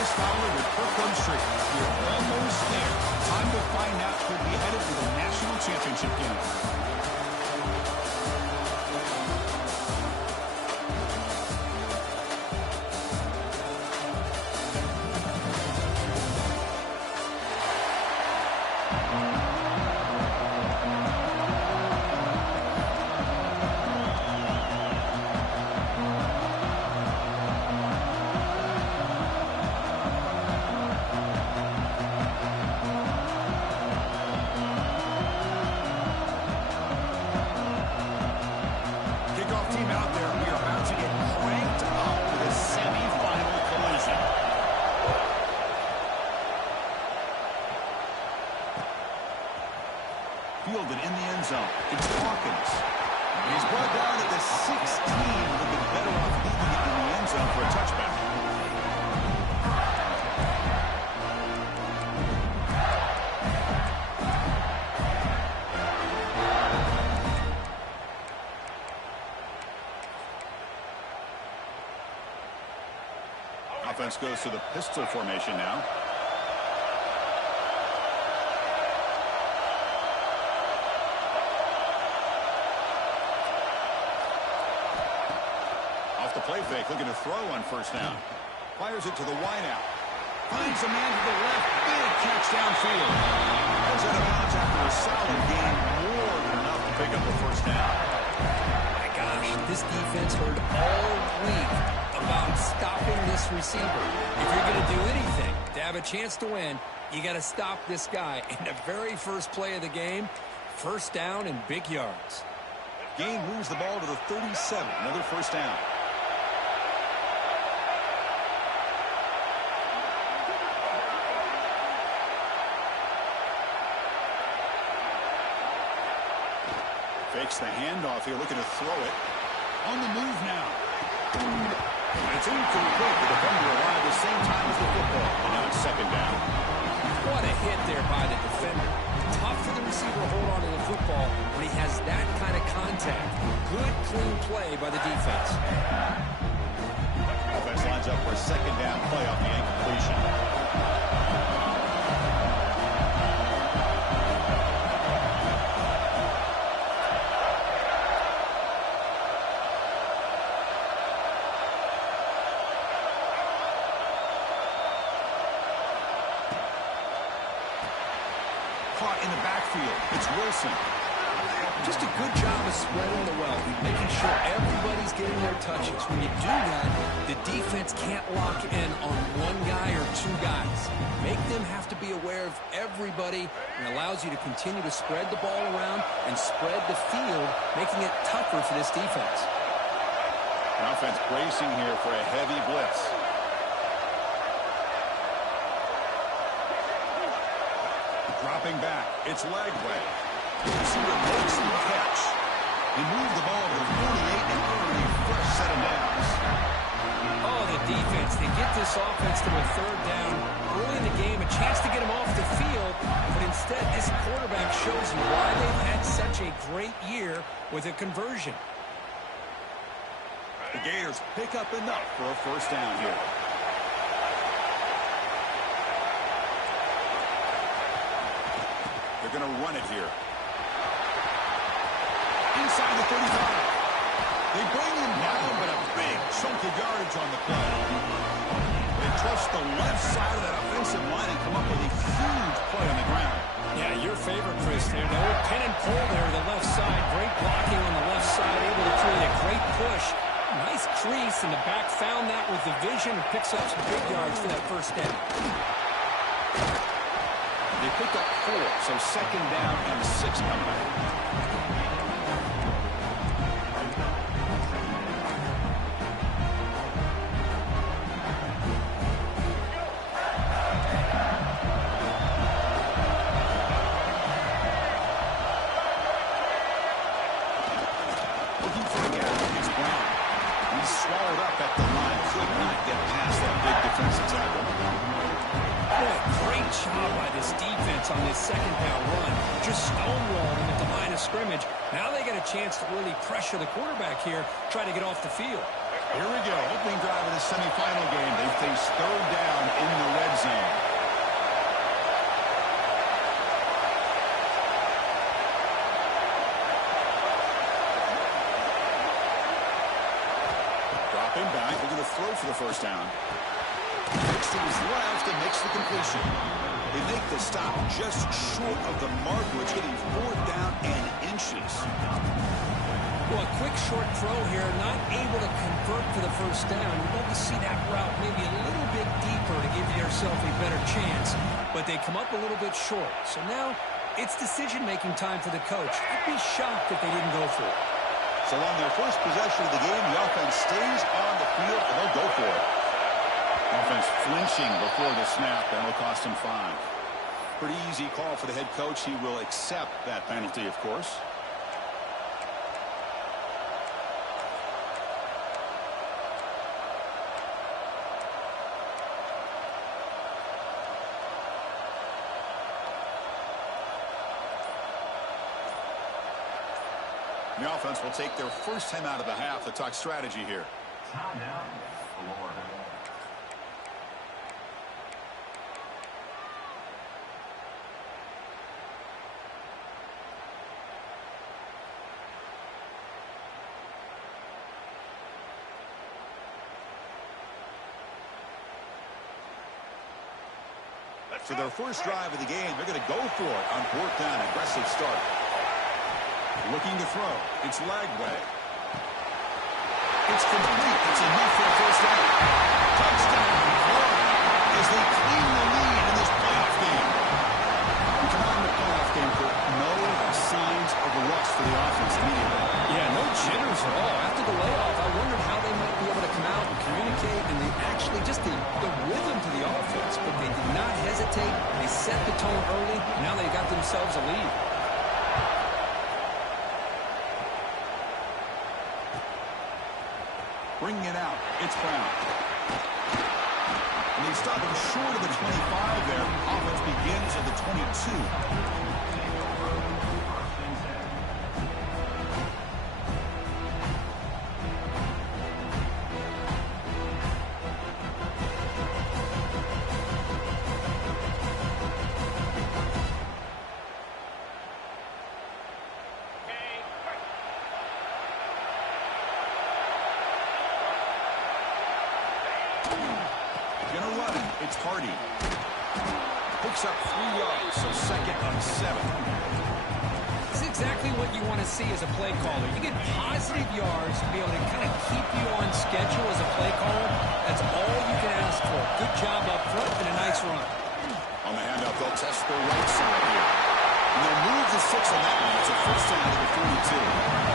Chris Fowler with Kirkland Street. You're almost there. Time to find out who'll be headed to the national championship game. Fielded in the end zone. It's Hawkins. He's brought down at the 16. Looking better off leaving it in the end zone for a touchback. Offense goes to the pistol formation now. Off the play fake, looking to throw on first down. Fires it to the wideout. Finds a man to the left. Big catch downfield. Goes out of bounds after a solid gain. More than enough to pick up the first down. My gosh, this defense heard all week about stopping this receiver. If you're going to do anything to have a chance to win, you got to stop this guy. In the very first play of the game, first down and big yards. Gain moves the ball to the 37. Another first down. Fakes the handoff here, looking to throw it. On the move now. And it's incomplete. The defender arrived at the same time as the football. And now it's second down. What a hit there by the defender. Tough for the receiver to hold on to the football when he has that kind of contact. Good, clean play by the defense. Offense lines up for a second down play off the incompletion. Caught in the backfield. It's Wilson. Just a good job of spreading the wealth, making sure everybody's getting their touches. When you do that, the defense can't lock in on one guy or two guys. Make them have to be aware of everybody, and allows you to continue to spread the ball around and spread the field, making it tougher for this defense. An offense bracing here for a heavy blitz. Dropping back. It's Lagway. The receiver makes the catch. He moved the ball to the 48 and earned a fresh set of downs. Oh, the defense. They get this offense to a third down early in the game, a chance to get him off the field, but instead this quarterback shows you why they've had such a great year with a conversion. The Gators pick up enough for a first down here. They're going to run it here. Inside the 35. They bring him down, but a big chunk of yardage on the play. They trust the left side of that offensive line and come up with a huge play on the ground. Yeah, your favorite, Chris, there. No pin and pull there to the left side. Great blocking on the left side, able to create a great push. Nice crease, and the back found that with the vision and picks up some big yards for that first down. They pick up 4, so second down and 6 comeback. Looking for a gap against Brown. He's swallowed up at the line. Could not get past that big defensive tackle. Great job by this defense on this second down run. Just stonewalled him at the line of scrimmage. Now they get a chance to really pressure the quarterback here, try to get off the field. Here we go. Opening drive of the semifinal game. They face third down in for the first down. Takes to his left and makes the completion. They make the stop just short of the mark, which getting 4th down and inches. Well, a quick short throw here, not able to convert for the first down. You'd love to see that route maybe a little bit deeper to give yourself a better chance, but they come up a little bit short. So now it's decision-making time for the coach. I'd be shocked if they didn't go for it. So on their first possession of the game, the offense stays on the field, and they'll go for it. Offense flinching before the snap, and it'll cost him 5. Pretty easy call for the head coach. He will accept that penalty, of course. The offense will take their first time out of the half to talk strategy here. Timeout, Florida. For their first drive of the game, they're going to go for it on 4th down. Aggressive start. Looking to throw. It's Lagway. It's complete. It's enough for a first down. Touchdown, Florida, as they clean the lead in this playoff game. Come on, the playoff game, but no signs of a rust for the offense immediately. Yeah, no jitters at all. After the layoff, I wondered how they might be able to come out and communicate, and they actually just the rhythm to the offense, but they did not hesitate. They set the tone early. Now they got themselves a lead. Bringing it out. It's Brown. And they stop him short of the 25 there. Offense begins at the 22. It's Hardy. Picks up 3 yards, so 2nd and 7. This is exactly what you want to see as a play caller. You get positive yards to be able to kind of keep you on schedule as a play caller. That's all you can ask for. Good job up front and a nice run. On the handoff, they'll test the right side here. And they'll move the 6 on that one. It's a first down to the 42.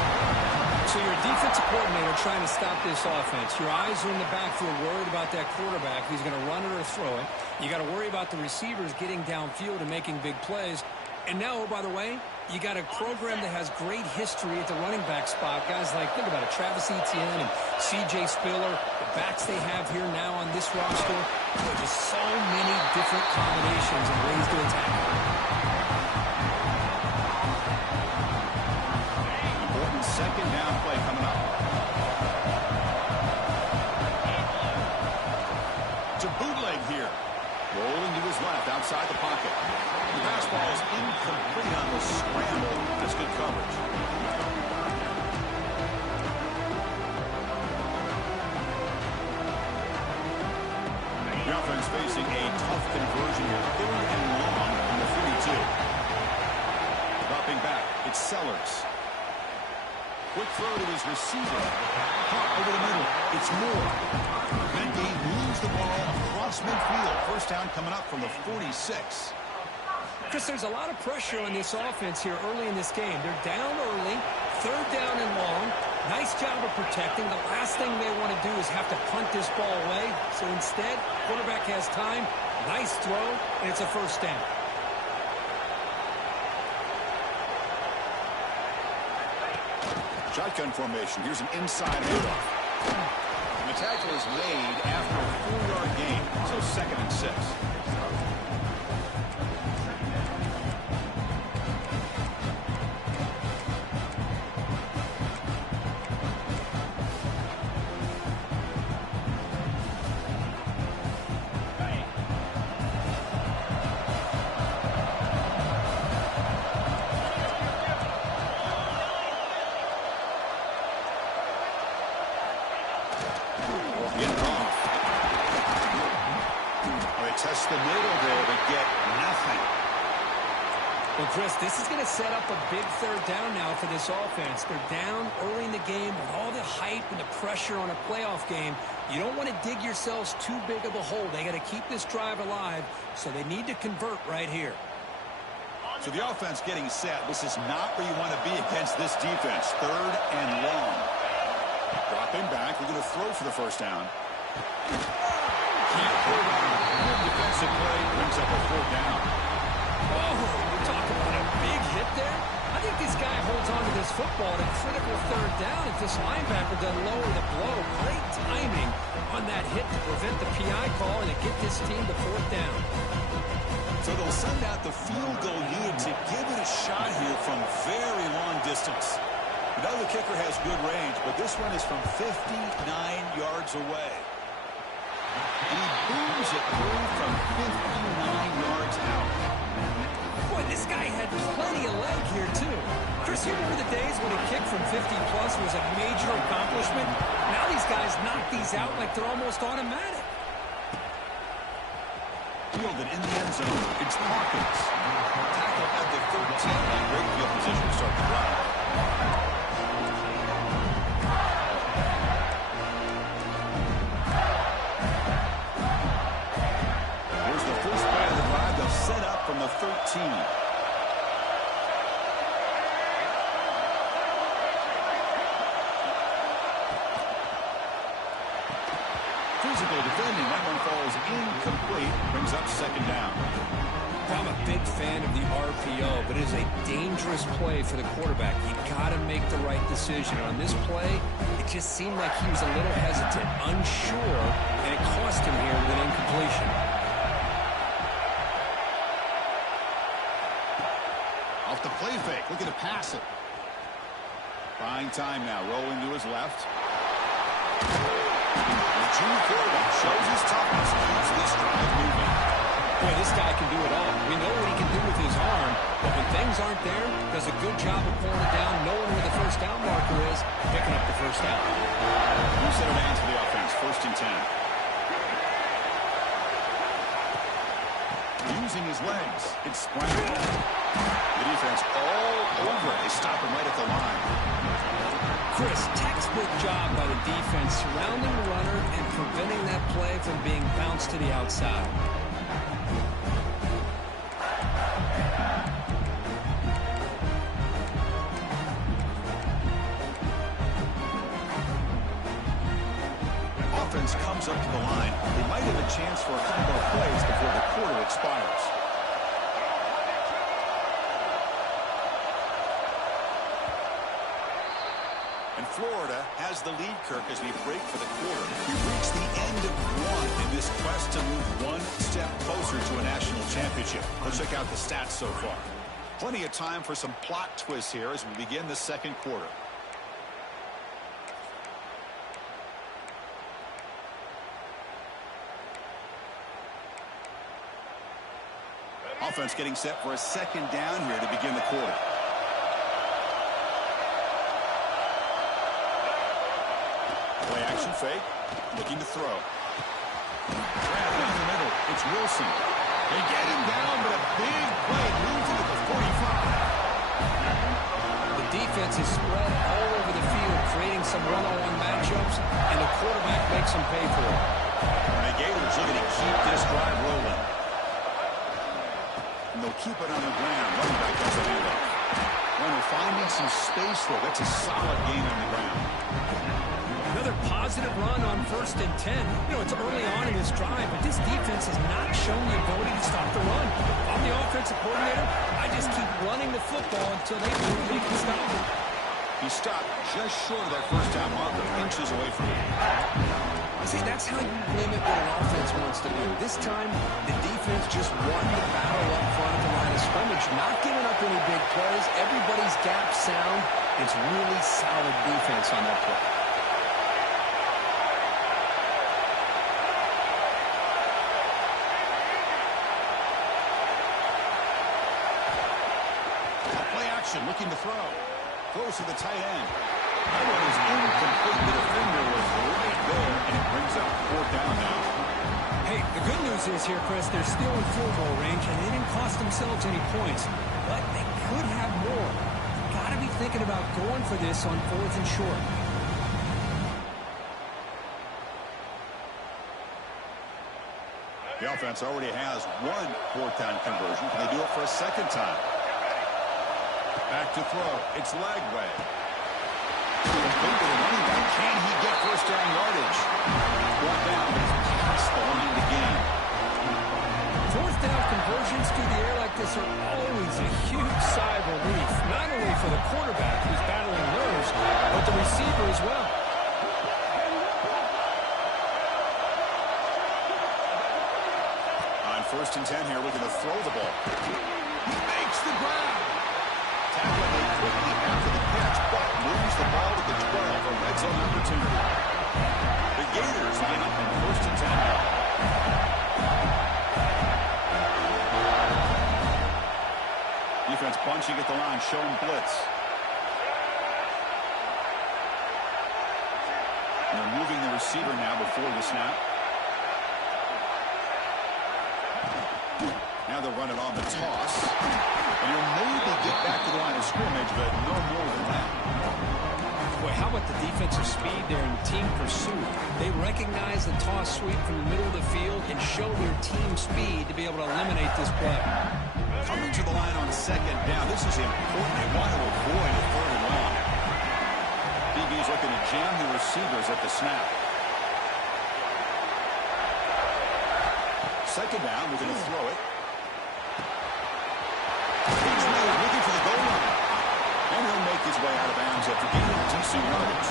So you're a defensive coordinator trying to stop this offense. Your eyes are in the backfield, worried about that quarterback. He's going to run it or throw it. You got to worry about the receivers getting downfield and making big plays. And now, oh, by the way, you got a program that has great history at the running back spot. Guys like, think about it, Travis Etienne and C.J. Spiller, the backs they have here now on this roster. Just so many different combinations and ways to attack. Second down play coming up. To bootleg here. Rolling to his left outside the pocket. The pass ball is incomplete on the scramble. That's good coverage. The offense facing a tough conversion here. 3rd and long from the 42. Dropping back. It's Sellers. Quick throw to his receiver. Caught over the middle. It's Moore. Mendy moves the ball across midfield. First down coming up from the 46. Chris, there's a lot of pressure on this offense here early in this game. They're down early, 3rd down and long. Nice job of protecting. The last thing they want to do is have to punt this ball away. So instead, quarterback has time. Nice throw, and it's a first down. Shotgun formation. Here's an inside handoff. And the tackle is made after a 4-yard gain. So 2nd and 6. Getting off. test the middle there to get nothing. Well, Chris, this is going to set up a big third down now for this offense. They're down early in the game with all the hype and the pressure on a playoff game. You don't want to dig yourselves too big of a hole. They got to keep this drive alive, so they need to convert right here. So the offense getting set. This is not where you want to be against this defense. Third and long. Dropping back. We're going to throw for the first down. Can't hold on. Good defensive play brings up a fourth down. Oh, we're talking about a big hit there. I think this guy holds on to this football at a critical third down if this linebacker doesn't lower the blow. Great timing on that hit to prevent the PI call and to get this team to fourth down. So they'll send out the field goal unit to give it a shot here from very long distance. We know the kicker has good range, but this one is from 59 yards away. And he booms it through from 59 yards out. Boy, this guy had plenty of leg here, too. Chris, you remember the days when a kick from 50-plus was a major accomplishment? Now these guys knock these out like they're almost automatic. Fielded in the end zone. It's Hawkins. Tackle at the 13 in great field position to start the drive. Here's the first play of the drive. They'll set up from the 13. Physical defending. That one falls incomplete. Brings up second down. I'm a big fan of the RPO, but it is a dangerous play for the quarterback. You got to make the right decision. On this play, it just seemed like he was a little hesitant, unsure, and it cost him here with an incompletion. Off the play fake. Looking to pass it. Buying time now. Rolling to his left. The junior quarterback shows his toughness. Keeps this drive moving. Boy, this guy can do it all. We know what he can do with his arm, but when things aren't there, does a good job of pulling it down, knowing where the first down marker is, picking up the first down. New set of downs for the offense. First and 10. Using his legs. It's scrambled. The defense all over it. They stop him right at the line. Chris, textbook job by the defense surrounding the runner and preventing that play from being bounced to the outside. Offense comes up to the line. They might have a chance for a couple more plays before the quarter expires. And Florida has the lead, Kirk, as we break for the quarter. We've reached the end of one in this quest to move one step closer to a national championship. Let's check out the stats so far. Plenty of time for some plot twists here as we begin the second quarter. Offense getting set for a second down here to begin the quarter. Play action fake. Looking to throw. Grab down the middle. It's Wilson. They get him down, but a big play moves it at the 45. The defense is spread all over the field, creating some one-on-one matchups, and the quarterback makes them pay for it. And the Gators looking to keep this drive rolling. And they'll keep it on the ground. Running back does the handoff. Runner finding some space there. That's a solid gain on the ground. Another positive run on 1st and 10. You know, it's early on in this drive, but this defense has not shown the ability to stop the run. I'm the offensive coordinator. I just keep running the football until they can stop it. He stopped just short of that first down marker, inches away from it. See, that's how you limit what an offense wants to do. This time, the defense just won the battle up front at the line of scrimmage, not giving up any big plays. Everybody's gap sound. It's really solid defense on that play. Play action, looking to throw. Throws to the tight end. That one is incomplete. The defender was right there, and it brings up fourth down now. Hey, the good news news is here, Chris, they're still in field goal range, and they didn't cost themselves any points, but they could have more. Got to be thinking about going for this on 4th and short. The offense already has one 4th-down conversion. Can they do it for a second time? Back to throw. It's Lagway. Can he get first down yardage? Brought down past the line to gain. 4th down conversions through the air like this are always a huge sigh of relief, not only for the quarterback who's battling nerves, but the receiver as well. On 1st and 10 here, we're going to throw the ball. He makes the grab. Tackle made quickly after the catch, but moves the ball to the 12, a red zone opportunity. The Gators line up in 1st and 10 now. Defense bunching at the line, showing blitz. And they're moving the receiver now before the snap. Now they'll run it on the toss. And he'll maybe get back to the line of scrimmage, but no more than that. Boy, how about the defensive speed there in team pursuit? They recognize the toss sweep from the middle of the field and show their team speed to be able to eliminate this play. Coming to the line on 2nd down. This is important. They want to avoid a 3rd and long. DB's looking to jam the receivers at the snap. 2nd down. We're going to throw it. He's now looking for the goal line. And he'll make his way out of bounds after gaining decent yardage.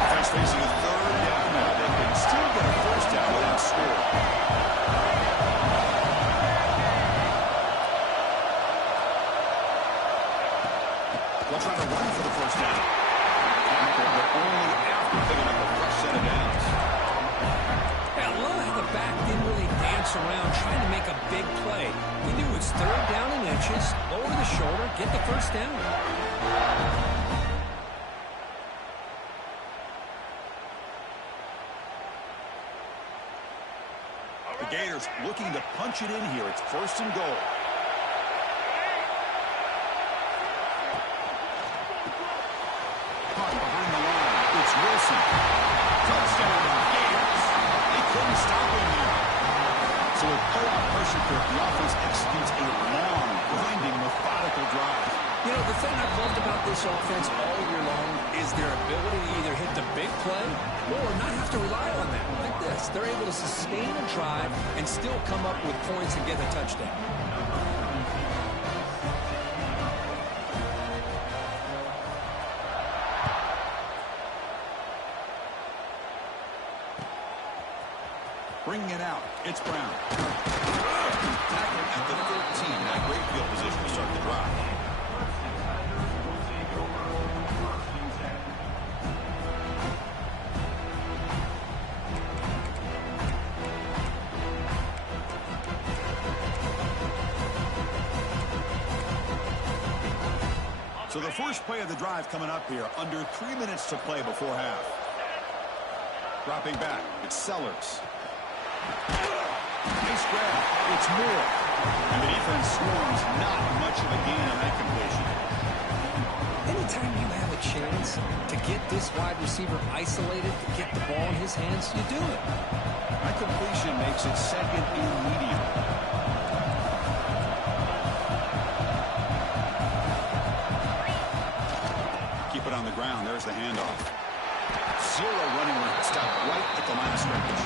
Offense facing a 3rd down now. They can still get a 1st down without scoring. They'll try to run for the 1st down. But only after picking up a fresh set of downs. Yeah, I love how the back didn't really dance around trying to make a big play. He knew it's 3rd down in inches, lower the shoulder, get the 1st down. The Gators looking to punch it in here. It's 1st and goal. Caught behind the line. It's Wilson. Touchdown, Gators. They couldn't stop him there. So with pull-out pressure curve, the offense executes a long, grinding, methodical drive. You know, the thing I've loved about this offense all year long is their ability to either hit the big play or not have to rely on that. Like this, they're able to sustain a drive and still come up with points and get a touchdown. Bringing it out, it's Brown. Tackling at the 13. Not great field position to start the drive. So the first play of the drive coming up here, under 3 minutes to play before half. Dropping back, it's Sellers. Nice grab, it's Moore. And the defense swarms, not much of a gain on that completion. Anytime you have a chance to get this wide receiver isolated, to get the ball in his hands, you do it. That completion makes it 2nd and medium. Keep it on the ground. There's the handoff. 0 running room. Stop right at the line of scrimmage.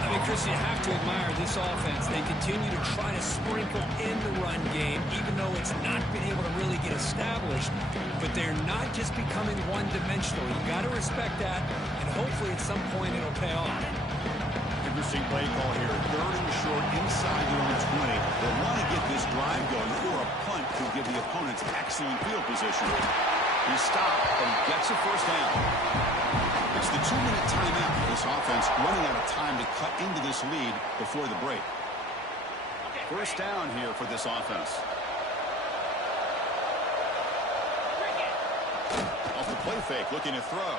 I mean, Chris, you have to admire this offense. They continue to try to sprinkle in the run game, even though it's not been able to really get established. But they're not just becoming one-dimensional. You got to respect that, and hopefully at some point it'll pay off. Interesting play call here. 3rd and short inside their own 20. They want to get this drive going, or a punt could give the opponents excellent field position. He stopped and gets a 1st down. It's the 2-minute timeout. This offense running out of time to cut into this lead before the break. 1st down here for this offense. Off the play fake, looking to throw.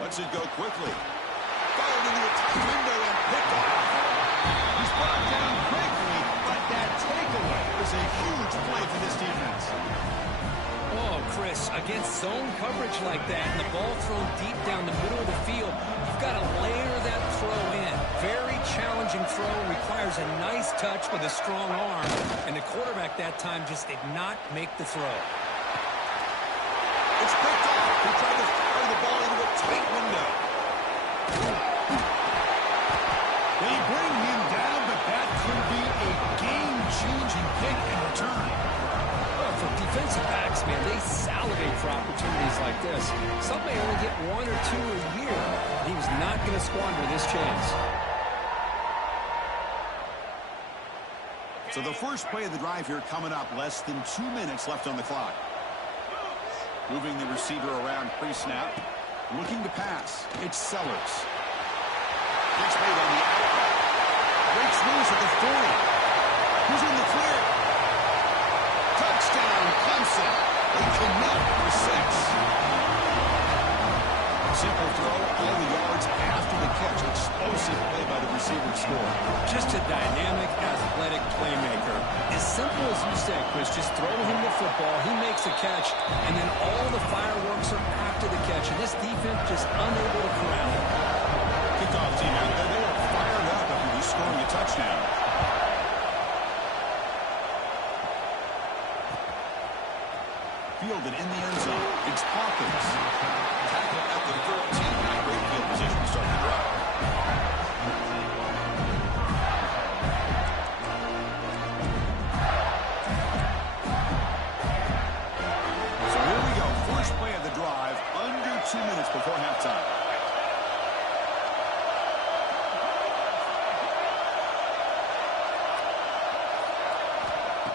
Lets it go quickly. Fired into a tight window and picked off. against zone coverage like that and the ball thrown deep down the middle of the field, you've got to layer that throw in. Very challenging throw, requires a nice touch with a strong arm, and the quarterback that time just did not make the throw. It's picked off. He tried to fire the ball into a tight window. They bring him down, but that could be a game-changing pick in return. Well, for defensive backs, man, they salivate for opportunities like this. Some may only get 1 or 2 a year. He was not going to squander this chance. So the first play of the drive here coming up. Less than 2 minutes left on the clock. Moving the receiver around pre-snap. Looking to pass. It's Sellers. Gets made on the outside. Breaks loose at the 40. Who's in the clear? Touchdown, Clemson. They connect for 6. Simple throw, all the yards after the catch. Explosive play by the receiver score. Just a dynamic, athletic playmaker. As simple as you said, Chris, just throw him the football, he makes a catch, and then all the fireworks are after the catch, and this defense just unable to corral him. Kickoff team out there, they are fired up after just scoring a touchdown. Fielded in the end zone. It's Hawkins. Tackle at the 13. Great field position to start the drive. So here we go. First play of the drive. Under 2 minutes before halftime.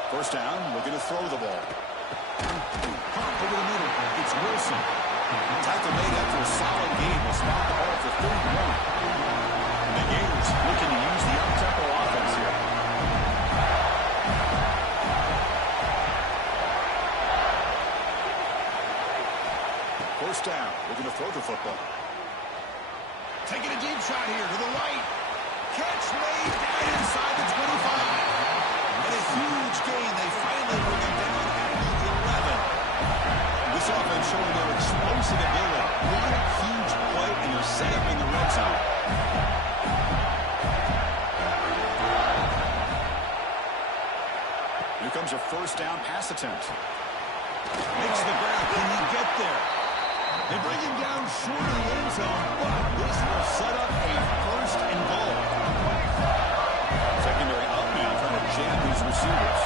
First down. Looking to throw the ball. Pump over the middle. It's Wilson. Tackle made after a solid game. Will spot the ball for 31. And the Gators looking to use the up-tempo offense here. First down. Looking to throw the football. Taking a deep shot here to the right. Catch made down inside the 25. And a huge gain. They finally bring him down at the 11. This offense showing their explosive ability. One huge play, and you're set up in the red zone. Here comes a first down pass attempt. Makes the ground. Can he get there? They bring him down short of the end zone, but this will set up a first and goal. Secondary up now, trying to jam these receivers.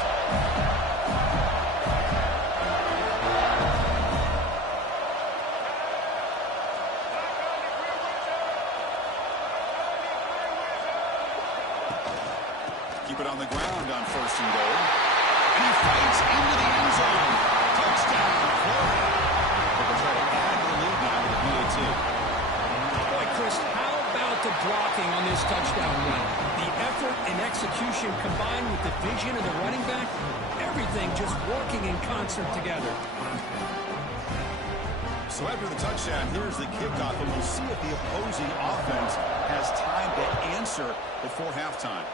Keep it on the ground on first and goal. And he fights into the end zone. Touchdown, Florida. They'll try to add the lead now with PAT. Boy, Chris, how about the blocking on this touchdown run? The effort and execution combined with the vision of the running back, everything just working in concert together. So after the touchdown, here's the kickoff, and we'll see if the opposing offense has time to answer before halftime.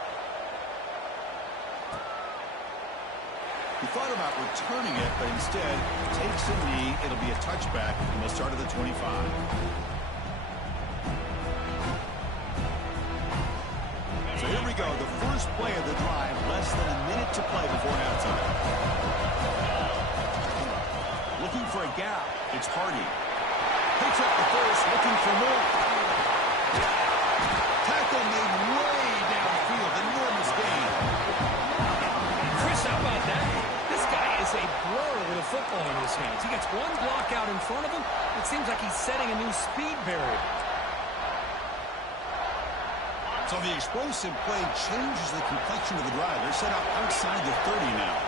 He thought about returning it, but instead takes a knee. It'll be a touchback, and they'll start at the 25. So here we go, the first play of the drive, less than a minute to play before halftime. Looking for a gap, it's Hardy. Picks up the first, looking for more. Tackle made way downfield, enormous gain. Chris, how about that? This guy is a blur with a football in his hands. He gets one block out in front of him. It seems like he's setting a new speed barrier. So the explosive play changes the complexion of the drive. They're set up outside the 30 now.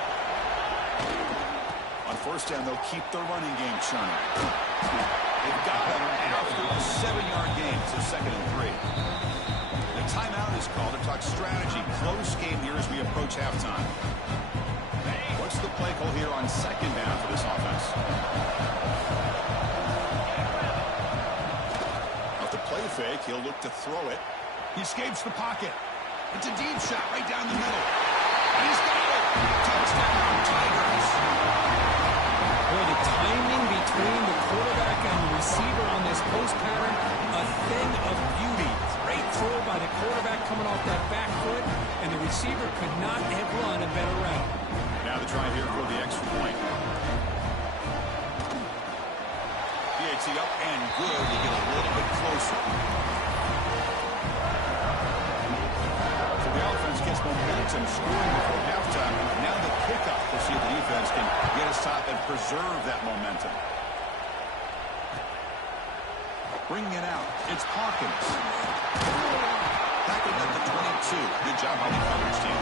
On first down, they'll keep their running game churning. They've got him after a 7-yard gain, so 2nd and 3. The timeout is called to talk strategy. Close game here as we approach halftime. What's the play call here on 2nd down for this offense? Off the play fake, he'll look to throw it. He escapes the pocket. It's a deep shot right down the middle. And he's got it. Touchdown, Tigers. Boy, the timing between between the quarterback and the receiver on this post pattern, a thing of beauty. Great throw by the quarterback coming off that back foot, and the receiver could not have run a better route. Now the try here for the extra point. PAT up and good to get a little bit closer. So the offense gets momentum scoring before halftime. Now the kickoff to see if the defense can get a stop and preserve that momentum. Bringing it out, it's Hawkins. Tackled at the 22. Good job by the coverage team.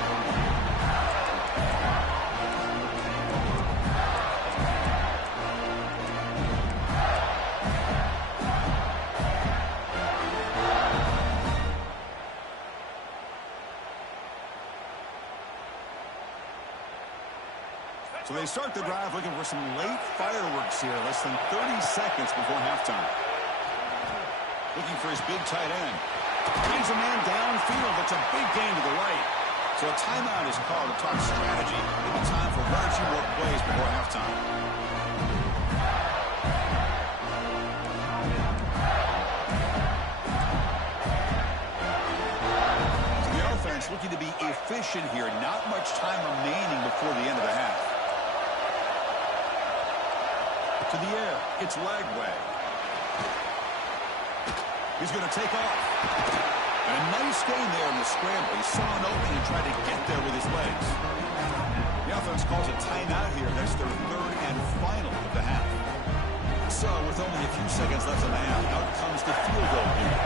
So they start the drive looking for some late fireworks here. Less than 30 seconds before halftime. Looking for his big tight end. Finds a man downfield. That's a big gain to the right. So a timeout is called to talk strategy. Maybe time for one or two more plays before halftime. So the offense looking to be efficient here. Not much time remaining before the end of the half. To the air. It's Lagway. He's going to take off. And a nice gain there in the scramble. He saw an opening and tried to get there with his legs. The offense calls a timeout here. That's their third and final of the half. So with only a few seconds left in the half, out comes the field goal unit.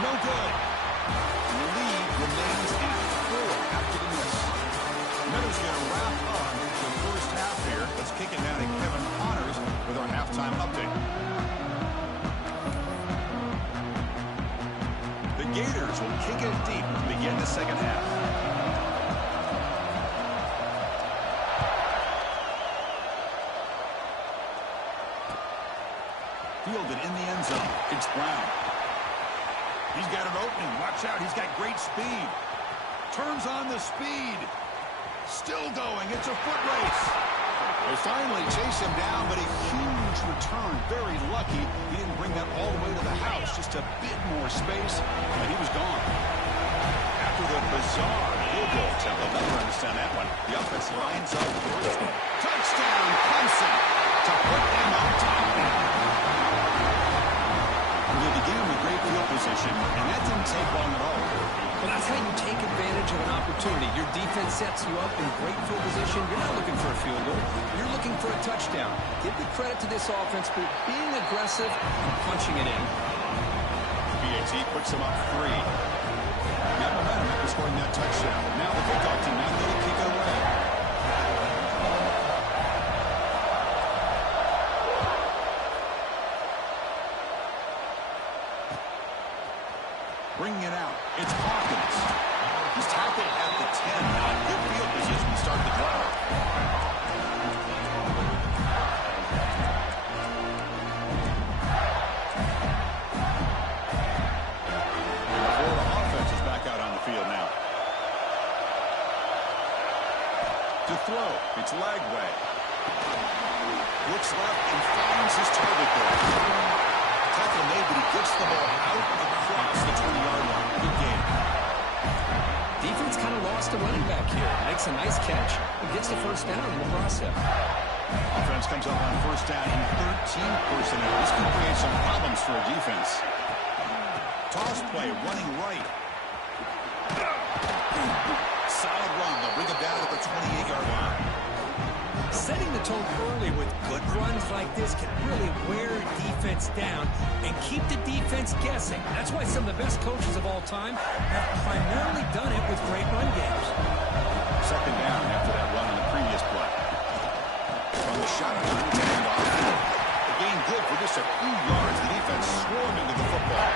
No good. And the lead remains at 4 after the miss. Meadows going to wrap up the first half here. Let's kick it down to Kevin Connors with our halftime update. The Gators will kick it deep to begin the second half. Fielded in the end zone. It's Brown. He's got an opening. Watch out. He's got great speed. Turns on the speed. Still going. It's a foot race. They finally chase him down, but a huge return. Very lucky he didn't bring that all the way to the house. Just a bit more space, and he was gone. After the bizarre field goal attempt, I'll never understand that one. The offense lines up for it. Touchdown, Clemson, to put them on top. They began with great field position, and that didn't take long at all. Well, that's how you take advantage of an opportunity. Your defense sets you up in great field position. You're not looking for a field goal. You're looking for a touchdown. Give the credit to this offense for being aggressive and punching it in. PAT puts them up 3. Got momentum after scoring that touchdown. Now the kickoff team, now they kick it away. Bringing it out. It's Hawkins. He's tackled at the 10. Now good field position to start the drive. And the Florida offense is back out on the field now. To throw. It's Lagway. Looks left and finds his target there. Tackle made, but he gets the ball out across the 20-yard line. Good game. Defense kind of lost the running back here. Makes a nice catch and gets the first down in the process. Offense comes up on first down in 13 personnel. This could create some problems for a defense. Toss play, running right. Solid run. They'll bring it down at the 28-yard line. Setting the tone early with good runs like this can really wear defense down and keep the defense guessing. That's why some of the best coaches of all time have primarily done it with great run games. Second down after that run on the previous play. From the shotgun to hand off. The gain good for just a few yards. The defense swarming to the football.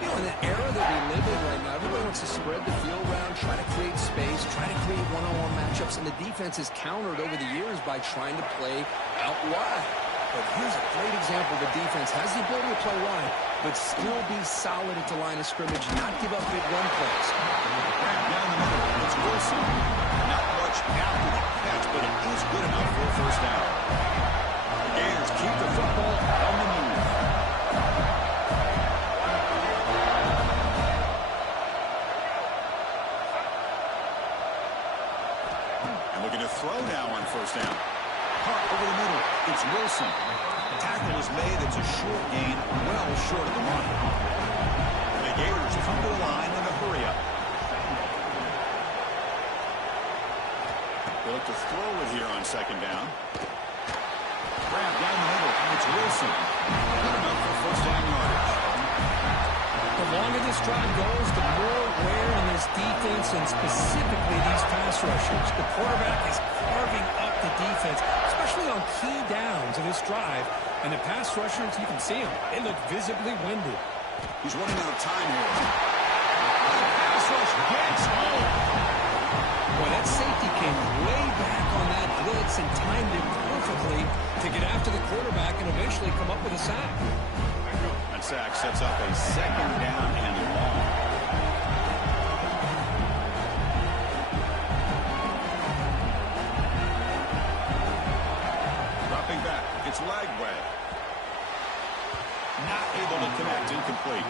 You know, in the era that we live in right now, everybody wants to spread the field around, try to create space, try to create one-on-one matchups, and the defense is countered over the years by trying to play out wide. But here's a great example. The defense has the ability to play wide, but still be solid at the line of scrimmage, not give up big run plays. Down the middle, it's Wilson. Not much after the catch, but it is good enough for a first down. The Gators keep the football on the move. And looking to throw now on first down. Caught over the middle. It's Wilson. The tackle is made. It's a short gain, well short of the mark. The Gators come to the line in a hurry up. They look to throw it here on second down. Grab down the middle. It's Wilson. Good enough for first down yardage. The longer this drive goes, the more wear on this defense and specifically these pass rushers. The quarterback is carving up the defense, especially on key downs of this drive. And the pass rushers, you can see them. They look visibly winded. He's running out of time here. The pass rush gets home. Boy, that safety came way back on that blitz and timed it perfectly to get after the quarterback and eventually come up with a sack. That sack sets up a second down and long. Dropping back, it's Lagway. Not able to connect, incomplete.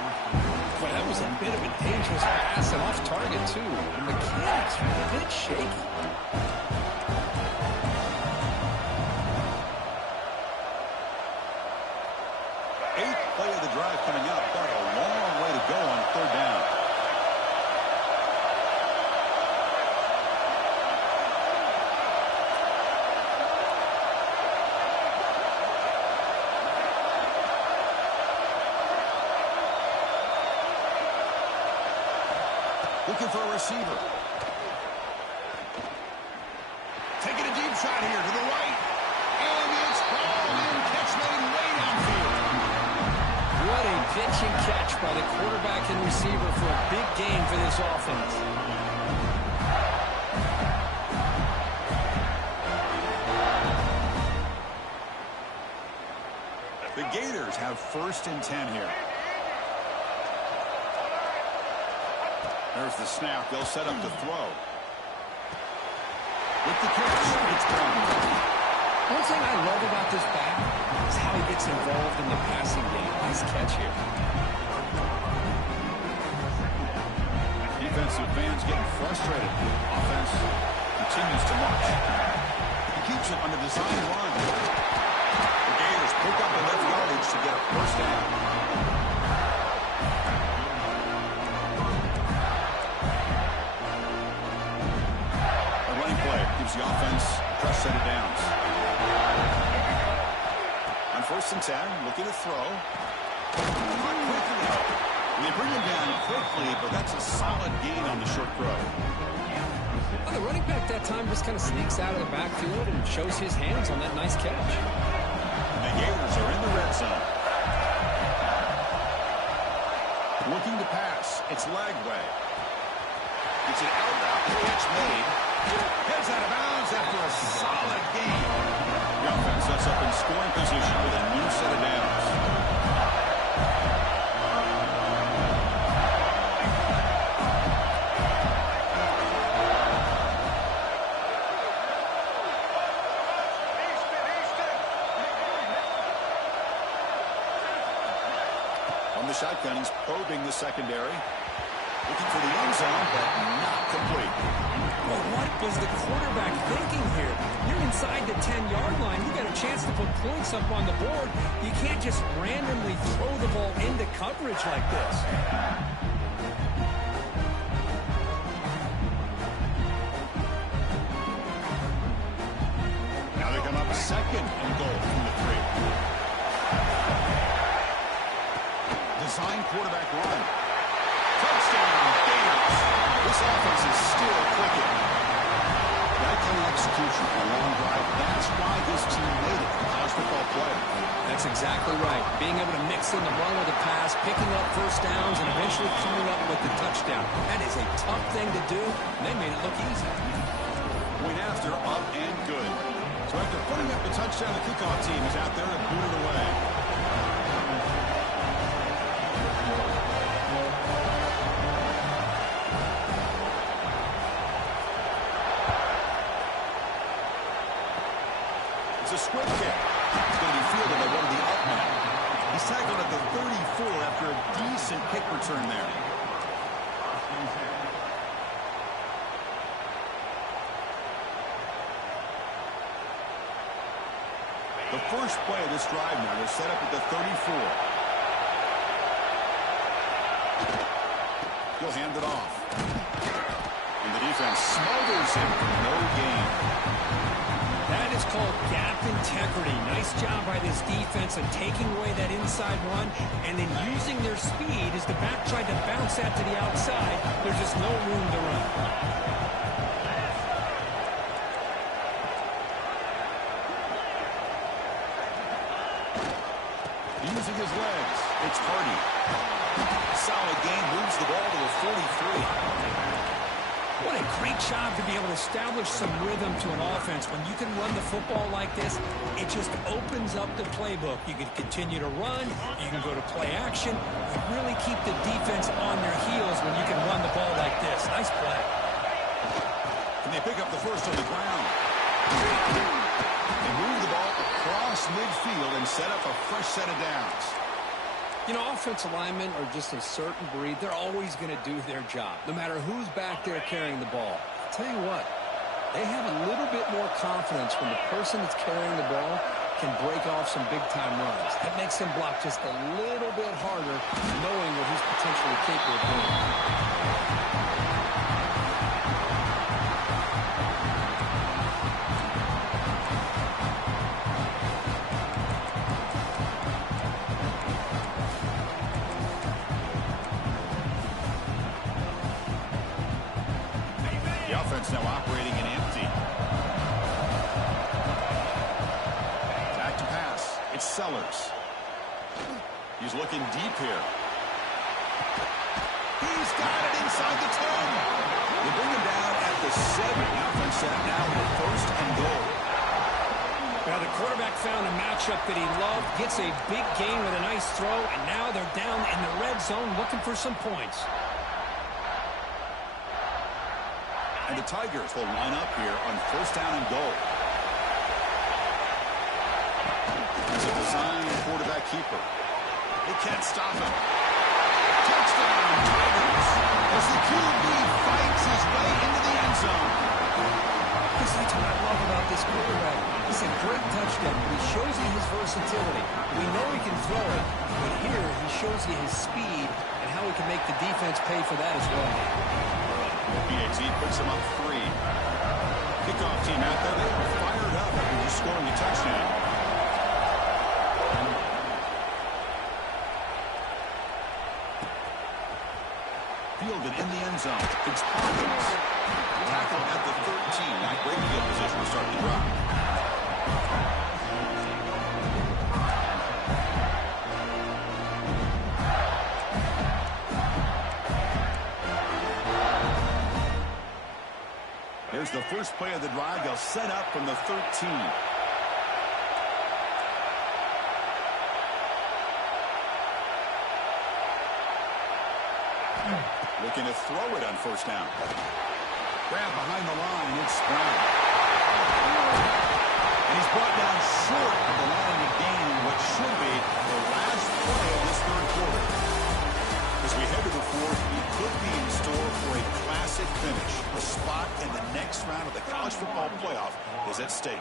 Boy, that was a bit of a dangerous pass and off target, too. The mechanics were a bit shaky. Eighth play of the drive coming up, but a long way to go on third down. Looking for a receiver. Taking a deep shot here to the right. And it's hauled in. Catch made way downfield. What a pitch and catch by the quarterback and receiver for a big gain for this offense. The Gators have first and 10 here. There's the snap. They'll set up to throw. With the catch, it's done. One thing I love about this back is how he gets involved in the passing game. Nice catch here. Defensive fans getting frustrated. Offense continues to march. He keeps it on the design run. The Gators pick up enough yardage to get a first down. The offense fresh set of downs. On first and 10, looking to throw. Not quickly, though. They bring him down quickly, but that's a solid gain on the short throw. Well, the running back that time just kind of sneaks out of the backfield and shows his hands on that nice catch. The Gators are in the red zone. Looking to pass. It's Lagway. It's an out-route catch made. Heads out of bounds after a solid gain. The offense sets up in scoring position with a new set of downs. On the shotgun, he's probing the secondary. Looking for the end zone, but not complete. Well, what was the quarterback thinking here? You're inside the 10-yard line. You got a chance to put points up on the board. You can't just randomly throw the ball into coverage like this. Now they come up second and goal from the 3. Design quarterback run. Touchdown, Gators. This offense is still clicking. That kind of execution on a long drive, that's why this team made it college football play. That's exactly right. Being able to mix in the run with the pass, picking up first downs, and eventually coming up with the touchdown. That is a tough thing to do, and they made it look easy. Point after, up and good. So after putting up the touchdown, the kickoff team is out there to boot it away. It's a squib kick. It's going to be fielded by one of the up men. He's tackled at the 34 after a decent kick return there. The first play of this drive now is set up at the 34. He'll hand it off. And the defense smothers him for no gain. That is called gap integrity. Nice job by this defense of taking away that inside run and then using their speed as the back tried to bounce that to the outside. There's just no room to run. Using his legs, it's Hardy. Solid gain, moves the ball to the 43. What a great job to be able to establish some rhythm to an offense. When you can run the football like this, it just opens up the playbook. You can continue to run. You can go to play action. You really keep the defense on their heels when you can run the ball like this. Nice play. And they pick up the first on the ground. They move the ball across midfield and set up a fresh set of downs. You know, offensive linemen are just a certain breed. They're always going to do their job, no matter who's back there carrying the ball. I'll tell you what, they have a little bit more confidence when the person that's carrying the ball can break off some big-time runs. That makes him block just a little bit harder, knowing what he's potentially capable of doing. Now operating in empty. Back to pass. It's Sellers. He's looking deep here. He's got it inside the 10. They bring him down at the 7. Offense set now with first and goal. Now the quarterback found a matchup that he loved, gets a big gain with a nice throw, and now they're down in the red zone looking for some points. And the Tigers will line up here on first down and goal. He's a design quarterback keeper. They can't stop him. Touchdown, Tigers, as the QB fights his way into the end zone. This is what I love about this quarterback. It's a great touchdown, but he shows you his versatility. We know he can throw it, but here he shows you his speed and how he can make the defense pay for that as well. PAT puts him up 3. Kickoff team out there. They were fired up after just scoring a touchdown. Fielded in the end zone. It's Hawkins. Tackled at the 13. Not great field position to start the drive. Here's the first play of the drive. They'll set up from the 13. Looking to throw it on first down. Grab behind the line. It's Brown. And he's brought down short of the line to gain what should be the last play of this third quarter. As we head to the fourth, we could be in store for a classic finish. A spot in the next round of the college football playoff is at stake.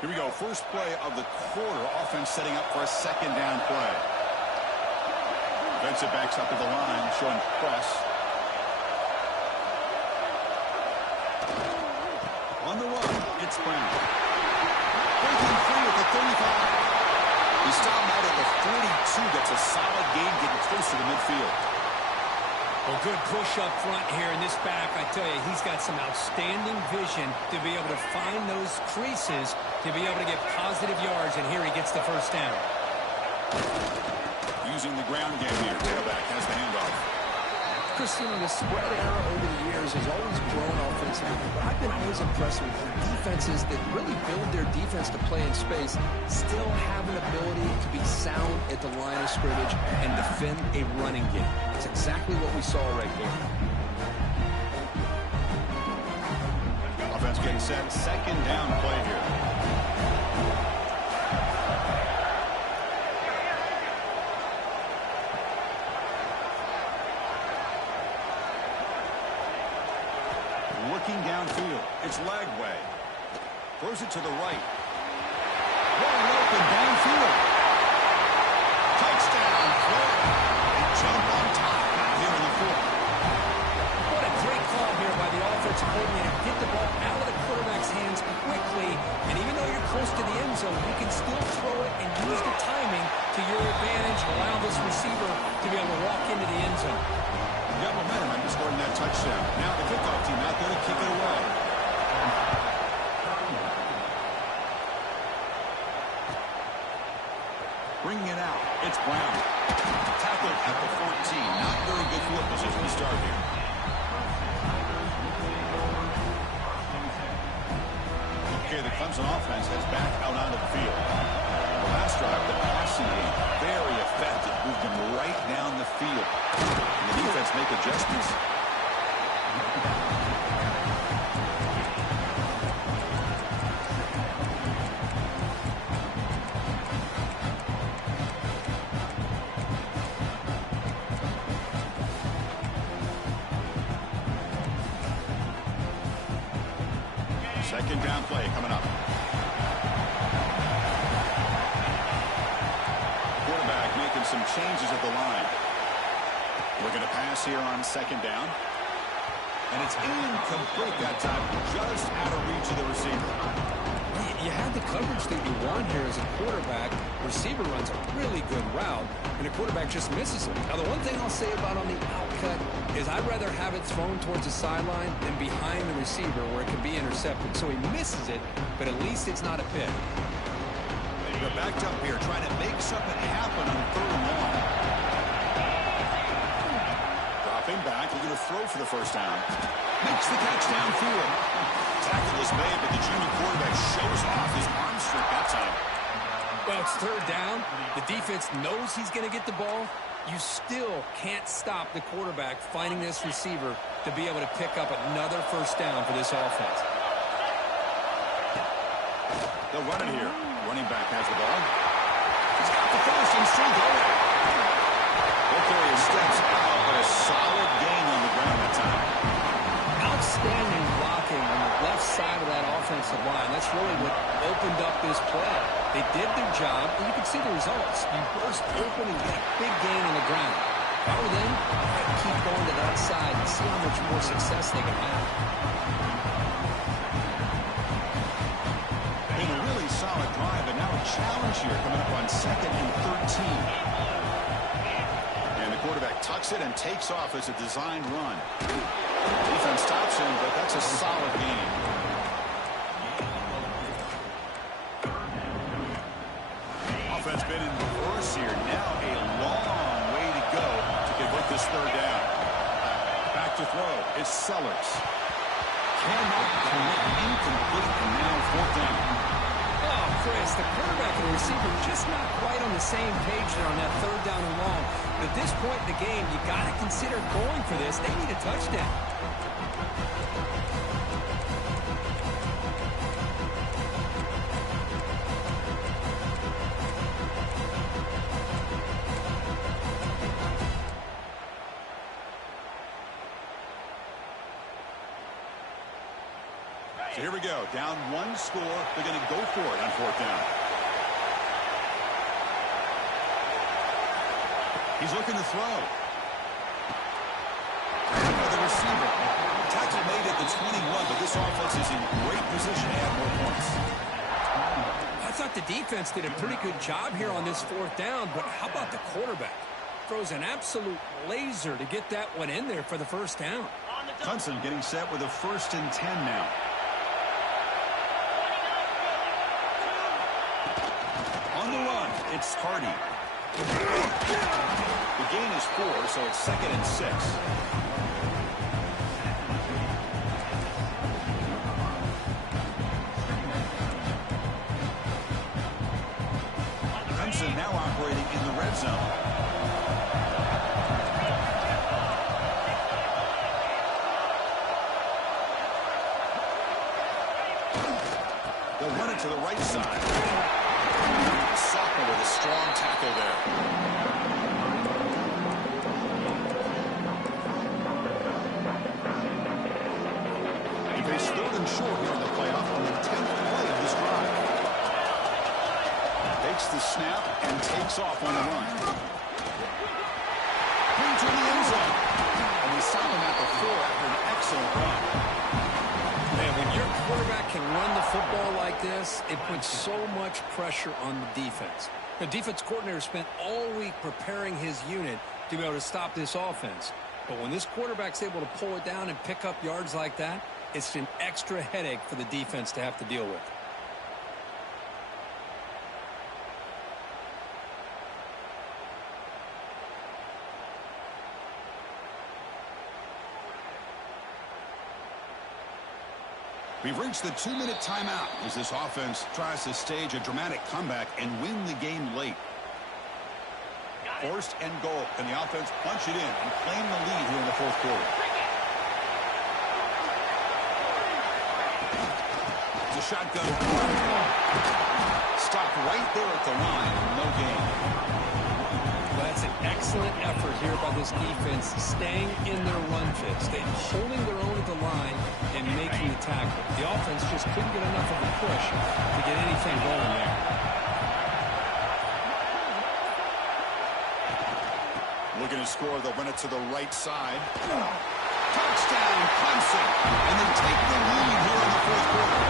Here we go. First play of the quarter. Offense setting up for a second down play. Defensive backs up at the line, showing press. On the run, it's Brown. Breaking free at the 35. He stopped out at the 42. That's a solid gain, getting closer to midfield. Well, good push up front here in this back. I tell you, he's got some outstanding vision to be able to find those creases, to be able to get positive yards, and here he gets the first down. Using the ground game here. Tailback has the handoff. Christian, the spread era over the years has always grown offensively, but I've been always impressed with defenses that really build their defense to play in space, still have an ability to be sound at the line of scrimmage and defend a running game. It's exactly what we saw right there. Defense getting set. Second down play here. Looking downfield. It's Lagway. Throws it to the right. Wide open downfield. Touchdown, Florida. They jump on top now here in the fourth. What a great call here by the offensive coordinator. Get the ball out of the quarterback's hands quickly, and even though you're close to the end zone, you can still throw it and use the timing to your advantage, allow this receiver to be able to walk into the end zone. You got momentum after scoring that touchdown. Now the kickoff team out there to kick it away. Bringing it out. It's Brown. Tackled at the 14. Not very good field position to start here. Okay, the Clemson offense heads back out onto the field. The last drive, the passing game, very effective. Moved them right down the field. And the defense make adjustments. Second down play coming up. Quarterback making some changes at the line. We're going to pass here on second down. And it's incomplete that time. Just out of reach of the receiver. You had the coverage that you want here as a quarterback. Receiver runs a really good route, and the quarterback just misses it. Now, the one thing I'll say about on the outcut is I'd rather have it thrown towards the sideline than behind the receiver where it can be intercepted. So he misses it, but at least it's not a pick. They're backed up here trying to make something happen on third and long. Dropping back, looking to throw for the first down. Makes the catch downfield. Tackle is made, but the junior quarterback shows off his arm strength that time. Well, it's third down. The defense knows he's going to get the ball. You still can't stop the quarterback finding this receiver to be able to pick up another first down for this offense. They'll run it here. Running back has the ball. He's got the first and strength over. They'll carry his steps out, but a solid gain on the ground that time. Outstanding blocking on the left side of that offensive line. That's really what opened up this play. They did their job, and you can see the results. You burst open and get a big gain on the ground. If I were them, I'd keep going to that side and see how much more success they can have. In a really solid drive, and now a challenge here coming up on 2nd and 13. And the quarterback tucks it and takes off as a designed run. Defense stops him, but that's a solid game. Offense been in reverse here. Now a long way to go to convert this third down. Back to throw. It's Sellers. Cannot connect, incomplete, and now fourth down. Oh, Chris, the quarterback and the receiver just not quite on the same page there on that third down and long. But at this point in the game, you got to consider going for this. They need a touchdown. So here we go. Down one score. They're going to go for it on fourth down. He's looking to throw. The receiver. Tackle made at the 21, but this offense is in great position to add more points. I thought the defense did a pretty good job here on this fourth down, but how about the quarterback? Throws an absolute laser to get that one in there for the first down. Clemson getting set with a 1st and 10 now. On the run, it's Hardy. The gain is 4, so it's 2nd and 6. Clemson now operating in the red zone. it to the right side. Sophomore with a strong tackle there. He faced 3rd and short here in the playoff on the 10th play of this drive. Takes the snap and takes off on the run. Into the end zone. And we stop him at the 4 after an excellent run. Man, when your quarterback can run the football like this, it puts so much pressure on the defense. The defense coordinator spent all week preparing his unit to be able to stop this offense. But when this quarterback's able to pull it down and pick up yards like that, it's an extra headache for the defense to have to deal with. We've reached the 2-minute timeout as this offense tries to stage a dramatic comeback and win the game late. 1st and goal. Can the offense punch it in and claim the lead here in the 4th quarter? It's a shotgun. Stop right there at the line. No gain. That's an excellent effort here by this defense, staying in their run fits. They're holding their own at the line and making the tackle. The offense just couldn't get enough of a push to get anything going there. Looking to score, they'll run it to the right side. Touchdown, Clemson. And they take the lead here in the 4th quarter.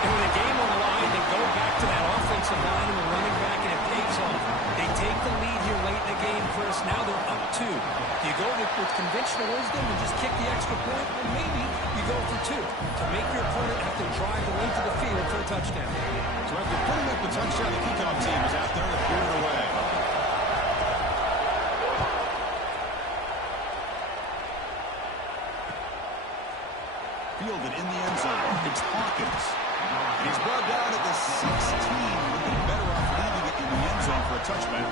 And with a game on the line, they go back to that offensive line and the running back, and it pays off. They take the lead here late in the game, Chris. Now they're up 2. Do you go with conventional wisdom and just kick the extra point? Or maybe you go for 2 to make your opponent have to drive the length of the field for a touchdown. So after putting up the touchdown, the kickoff team is out there to clear it away. Fielded in the end zone. It's Hawkins. And he's brought down at the 16. Would be better off leaving it in the end zone for a touchback.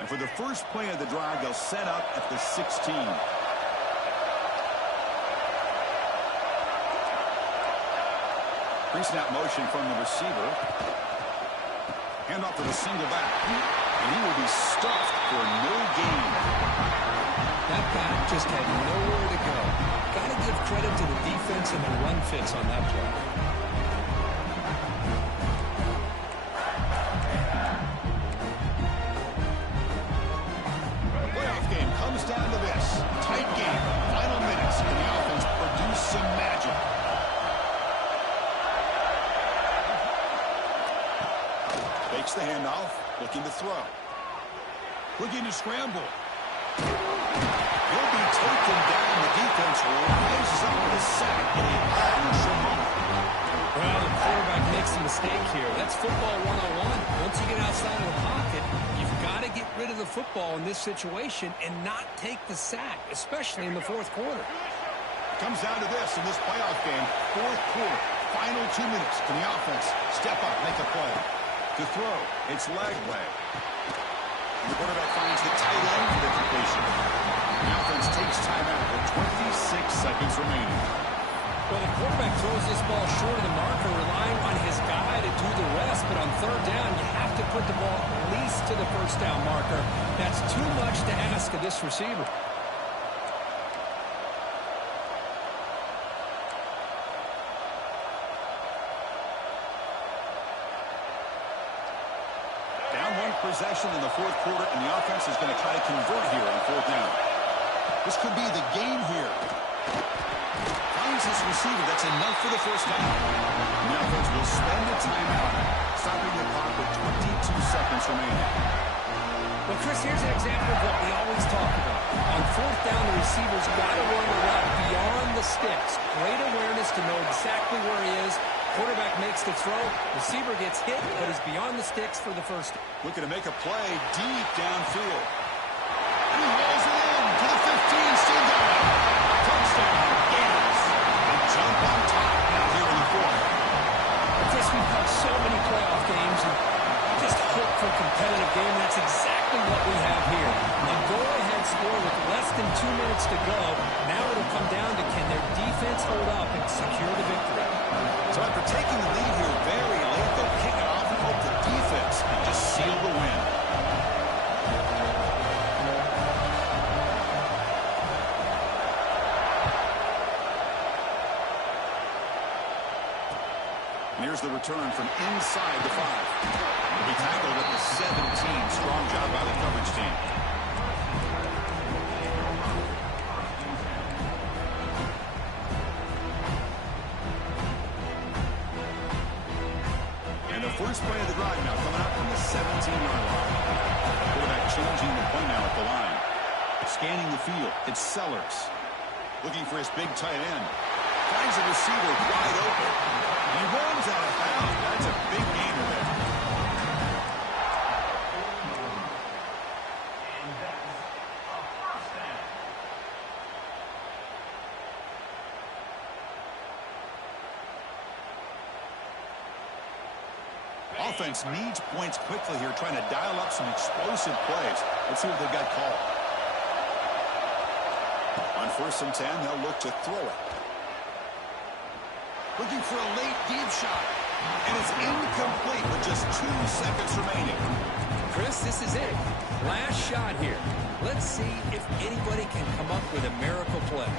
And for the first play of the drive, they'll set up at the 16. Pre-snap motion from the receiver. Hand off to the single back. And he will be stuffed for no gain. That back just had nowhere to go. Got to give credit to the defense and the run fits on that play. The playoff game comes down to this. Tight game. Final minutes. And the offense produce some magic. Fakes the handoff, looking to throw. Looking to scramble. He'll be taken down. The defense rises up with a sack in a crucial moment. Well, the quarterback makes a mistake here. That's football 101. Once you get outside of the pocket, you've got to get rid of the football in this situation and not take the sack, especially in the 4th quarter. It comes down to this in this playoff game. 4th quarter, final 2 minutes. Can the offense step up, make a play? To throw, it's Lagway. The quarterback finds the tight end for the completion. The offense takes timeout with 26 seconds remaining. Well, the quarterback throws this ball short of the marker, relying on his guy to do the rest. But on 3rd down, you have to put the ball at least to the 1st down marker. That's too much to ask of this receiver. Possession in the 4th quarter, and the offense is going to try to convert here on 4th down. This could be the game here. Finds his receiver. That's enough for the 1st down. And the offense will spend a timeout, stopping the clock with 22 seconds remaining. Well, Chris, here's an example of what we always talk about. On 4th down, the receiver's got to run the route beyond the sticks. Great awareness to know exactly where he is. Quarterback makes the throw. Receiver gets hit, but he's beyond the sticks for the 1st. Looking to make a play deep downfield. And he hauls it in to the 15. Still going. Touchdown. Gators. They jump on top now here in the 4th. For than 2 minutes to go. Now it'll come down to can their defense hold up and secure the victory. So after taking the lead here very late, they'll kick it off and hope the defense can just seal the win. And here's the return from inside the 5. He tackled at the 17. Strong job by the coverage team. And the first play of the drive now coming up from the 17-yard line. Quarterback changing the play now at the line. Scanning the field. It's Sellers. Looking for his big tight end. Finds a receiver wide open. He runs out of bounds. That's a big gainer there. Offense needs points quickly here, trying to dial up some explosive plays. Let's see what they've got called. On 1st and 10, they'll look to throw it. Looking for a late deep shot. And it's incomplete with just 2 seconds remaining. Chris, this is it. Last shot here. Let's see if anybody can come up with a miracle play.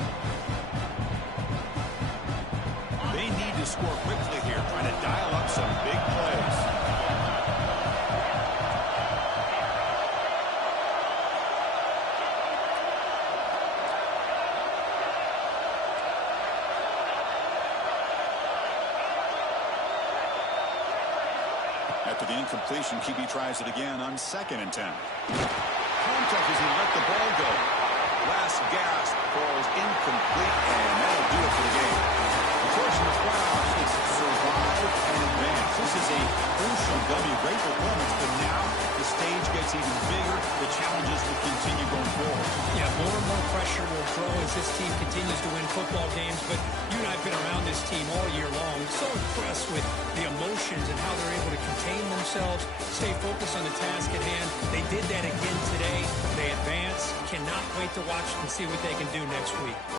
They need to score quickly here, trying to dial up some big plays. After the incompletion, QB tries it again on 2nd and 10. Contact as he let the ball go. Last gasp falls incomplete, and that'll do it for the game. Of course, in the playoffs, it's survive and advance. This is a crucial W. Great performance, but now the stage gets even bigger. The challenges will continue going forward. Yeah, more and more pressure will grow as this team continues to win football games, but you and I have been around this team all year long. So impressed with the emotions and how they're able to contain themselves, stay focused on the task at hand. They did that again today. They advance. Cannot wait to watch and see what they can do next week.